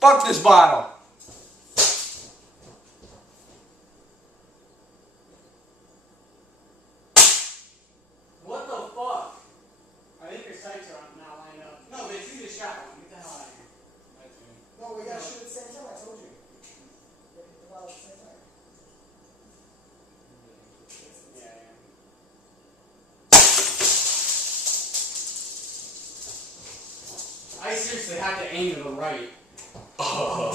Fuck this bottle. What the fuck? I think your sights are not lined up. No, bitch, you just shot one. Get the hell out of here. No, we gotta shoot at the same time, I told you. They hit the ball at the same time. Yeah, yeah. I seriously have to aim to the right. Oh.